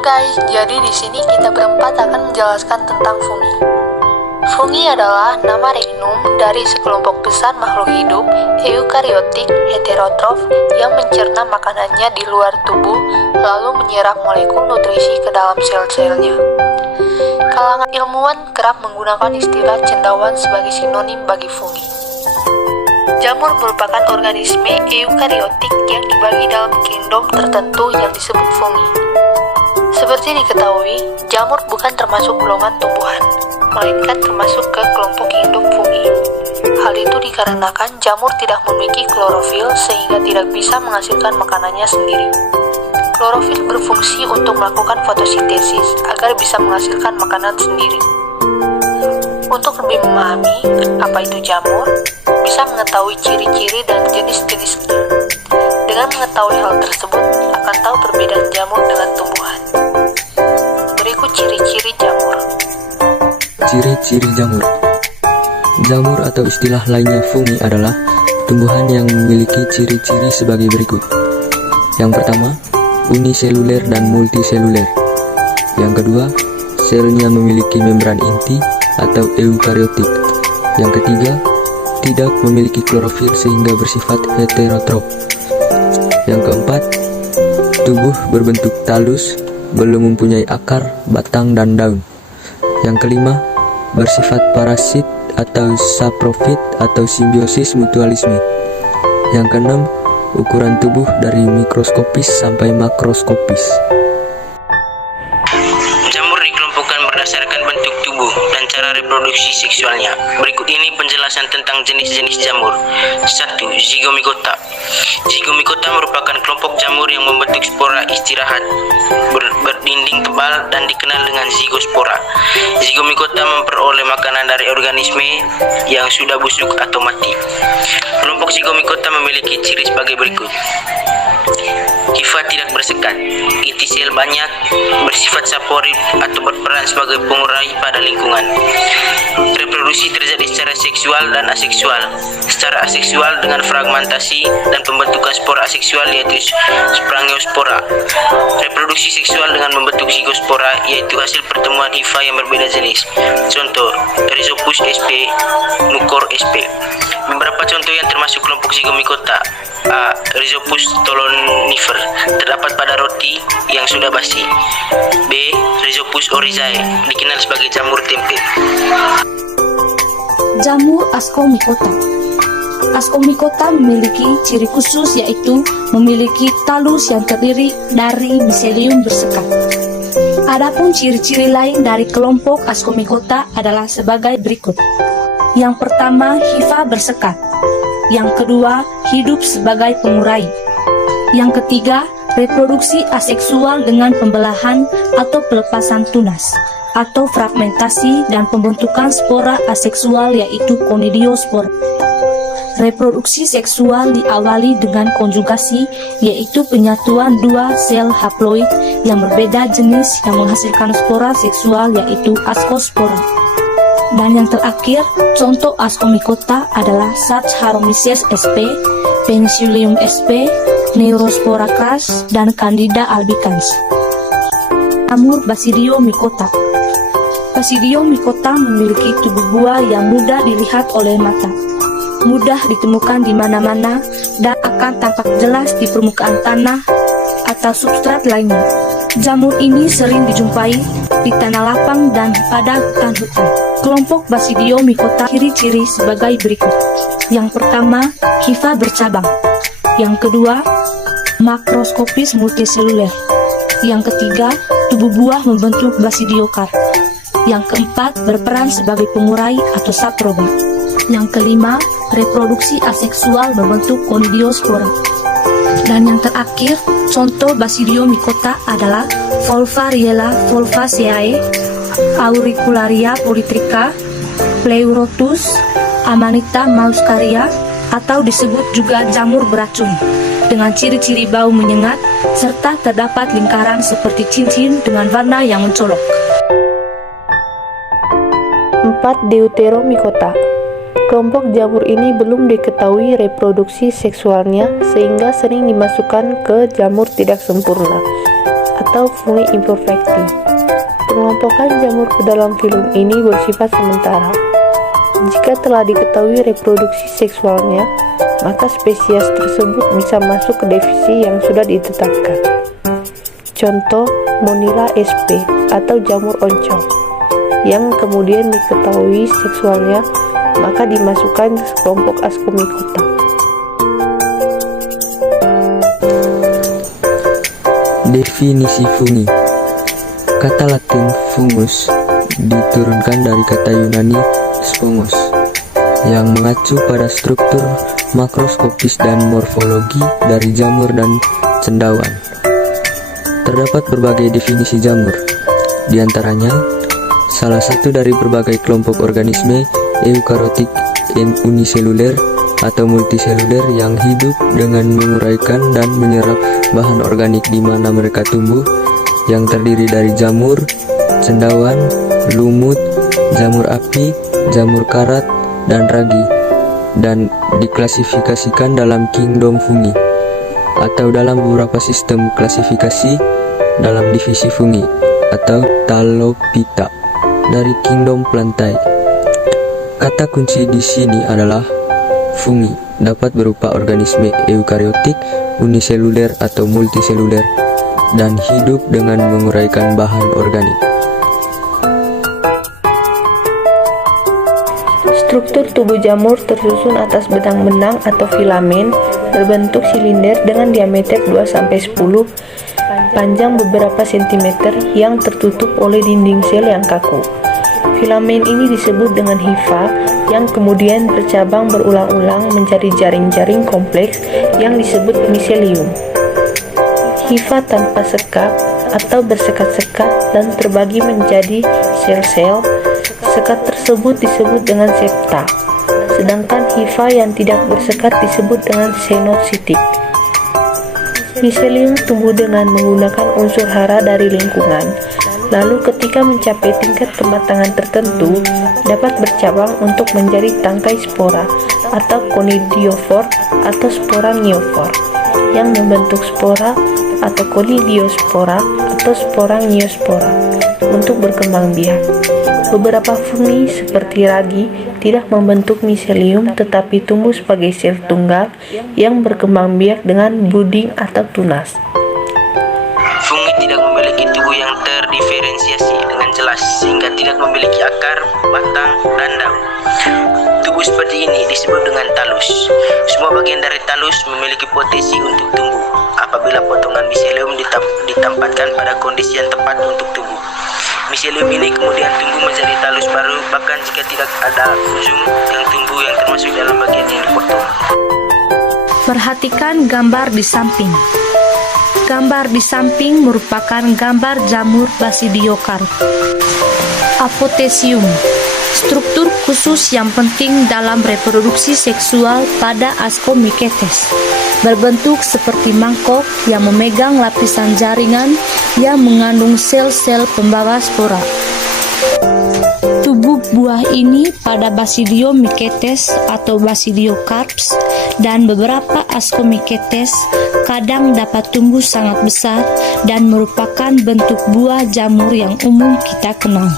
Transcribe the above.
Halo guys, jadi di sini kita berempat akan menjelaskan tentang fungi. Fungi adalah nama regnum dari sekelompok besar makhluk hidup eukariotik heterotrof yang mencerna makanannya di luar tubuh lalu menyerap molekul nutrisi ke dalam sel-selnya. Kalangan ilmuwan kerap menggunakan istilah cendawan sebagai sinonim bagi fungi. Jamur merupakan organisme eukariotik yang dibagi dalam kingdom tertentu yang disebut fungi. Seperti diketahui, jamur bukan termasuk golongan tumbuhan, melainkan termasuk ke kelompok kingdom fungi. Hal itu dikarenakan jamur tidak memiliki klorofil sehingga tidak bisa menghasilkan makanannya sendiri. Klorofil berfungsi untuk melakukan fotosintesis agar bisa menghasilkan makanan sendiri. Untuk lebih memahami apa itu jamur, bisa mengetahui ciri-ciri dan jenis-jenisnya. Dengan mengetahui hal tersebut, akan tahu perbedaan jamur dengan tumbuhan. Berikut ciri-ciri jamur. Ciri-ciri jamur. Jamur atau istilah lainnya fungi adalah tumbuhan yang memiliki ciri-ciri sebagai berikut. Yang pertama, uniseluler dan multiseluler. Yang kedua, selnya memiliki membran inti atau eukariotik. Yang ketiga, tidak memiliki klorofil sehingga bersifat heterotrof. Yang keempat, tubuh berbentuk talus, belum mempunyai akar, batang, dan daun. Yang kelima, bersifat parasit atau saprofit atau simbiosis mutualisme. Yang keenam, ukuran tubuh dari mikroskopis sampai makroskopis. Jamur dikelompokkan berdasarkan bentuk tubuh dan cara reproduksi seksualnya. Berikut ini penjelasan tentang jenis-jenis jamur. 1. Zygomicota. Zygomicota merupakan kelompok jamur yang membentuk spora istirahat berdinding tebal dan dikenal dengan zygospora. Zygomicota memperoleh makanan dari organisme yang sudah busuk atau mati. Kelompok Zygomicota memiliki ciri sebagai berikut. Hifa tidak bersekat, inti sel banyak, bersifat saporit atau berperan sebagai pengurai pada lingkungan. Reproduksi terjadi secara seksual dan aseksual. Secara aseksual dengan fragmentasi dan pembentukan spora aseksual yaitu sprangiospora. Reproduksi seksual dengan membentuk zygospora yaitu hasil pertemuan hifa yang berbeda jenis. Contoh, Rhizopus sp, Mucor sp. Beberapa contoh yang termasuk kelompok Zygomicota. A. Rhizopus stolonifer terdapat pada roti yang sudah basi. B. Rhizopus oryzae dikenal sebagai jamur tempe. Jamur Ascomycota. Ascomycota memiliki ciri khusus yaitu memiliki talus yang terdiri dari miselium bersekat. Adapun ciri-ciri lain dari kelompok Ascomycota adalah sebagai berikut. Yang pertama, hifa bersekat. Yang kedua, hidup sebagai pengurai. Yang ketiga, reproduksi aseksual dengan pembelahan atau pelepasan tunas atau fragmentasi dan pembentukan spora aseksual yaitu conidiospora. Reproduksi seksual diawali dengan konjugasi yaitu penyatuan dua sel haploid yang berbeda jenis yang menghasilkan spora seksual yaitu ascospora. Dan yang terakhir, contoh Ascomycota adalah Saccharomyces sp, Penicillium sp, Neurospora cras, dan Candida albicans. Jamur Basidiomycota. Basidiomycota memiliki tubuh buah yang mudah dilihat oleh mata, mudah ditemukan di mana-mana, dan akan tampak jelas di permukaan tanah atau substrat lainnya. Jamur ini sering dijumpai di tanah lapang dan pada hutan-hutan. Kelompok Basidiomycota ciri-ciri sebagai berikut. Yang pertama, hifa bercabang. Yang kedua, makroskopis multiseluler. Yang ketiga, tubuh buah membentuk basidiokar. Yang keempat, berperan sebagai pengurai atau saproba. Yang kelima, reproduksi aseksual membentuk conidiospora. Dan yang terakhir, contoh Basidiomycota adalah Volvariella volvaceae, Auricularia polytricha, Pleurotus, Amanita muscaria, atau disebut juga jamur beracun, dengan ciri-ciri bau menyengat, serta terdapat lingkaran seperti cincin dengan warna yang mencolok. 4. Deuteromycota. Kelompok jamur ini belum diketahui reproduksi seksualnya sehingga sering dimasukkan ke jamur tidak sempurna. atau fungi imperfecti. Pengelompokan jamur ke dalam film ini bersifat sementara. Jika telah diketahui reproduksi seksualnya, maka spesies tersebut bisa masuk ke divisi yang sudah ditetapkan. Contoh, Monila sp atau jamur oncom, yang kemudian diketahui seksualnya, maka dimasukkan ke kelompok Ascomycota. Definisi fungi. Kata Latin fungus diturunkan dari kata Yunani spongos yang mengacu pada struktur makroskopis dan morfologi dari jamur dan cendawan. Terdapat berbagai definisi jamur, di antaranya salah satu dari berbagai kelompok organisme eukariotik uniseluler atau multiseluler yang hidup dengan menguraikan dan menyerap bahan organik di mana mereka tumbuh, yang terdiri dari jamur, cendawan, lumut, jamur api, jamur karat, dan ragi, dan diklasifikasikan dalam kingdom fungi atau dalam beberapa sistem klasifikasi dalam divisi fungi atau Talophyta dari kingdom plantae. Kata kunci di sini adalah fungi dapat berupa organisme eukariotik, uniseluler atau multiseluler, dan hidup dengan menguraikan bahan organik. Struktur tubuh jamur tersusun atas benang-benang atau filamen berbentuk silinder dengan diameter 2-10, panjang beberapa sentimeter yang tertutup oleh dinding sel yang kaku. Filamen ini disebut dengan hifa yang kemudian bercabang berulang-ulang menjadi jaring-jaring kompleks yang disebut miselium. Hifa tanpa sekat atau bersekat-sekat dan terbagi menjadi sel-sel. Sekat tersebut disebut dengan septa, sedangkan hifa yang tidak bersekat disebut dengan xenositik. Miselium tumbuh dengan menggunakan unsur hara dari lingkungan, lalu ketika mencapai tingkat kematangan tertentu, dapat bercabang untuk menjadi tangkai spora atau conidiofor atau sporangiopor yang membentuk spora atau conidiospora atau sporangiospora untuk berkembang biak. Beberapa fungi seperti ragi tidak membentuk miselium tetapi tumbuh sebagai sel tunggal yang berkembang biak dengan budding atau tunas. Fungi tidak memiliki tubuh yang terdiferensiasi dengan jelas sehingga tidak memiliki akar, batang, dan daun. Tubuh seperti ini disebut dengan talus. Semua bagian dari talus memiliki potensi untuk tumbuh apabila potongan miselium ditempatkan pada kondisi yang tepat untuk tumbuh. Miselium ini kemudian tumbuh menjadi talus baru bahkan jika tidak ada ujung yang tumbuh yang termasuk dalam bagian yang dipotong. Perhatikan gambar di samping. Gambar di samping merupakan gambar jamur Basidiocarp. Apotesium, struktur khusus yang penting dalam reproduksi seksual pada Ascomycetes, berbentuk seperti mangkok yang memegang lapisan jaringan yang mengandung sel-sel pembawa spora. Tubuh buah ini pada Basidiomycetes atau Basidiocarps dan beberapa Ascomycetes kadang dapat tumbuh sangat besar dan merupakan bentuk buah jamur yang umum kita kenal.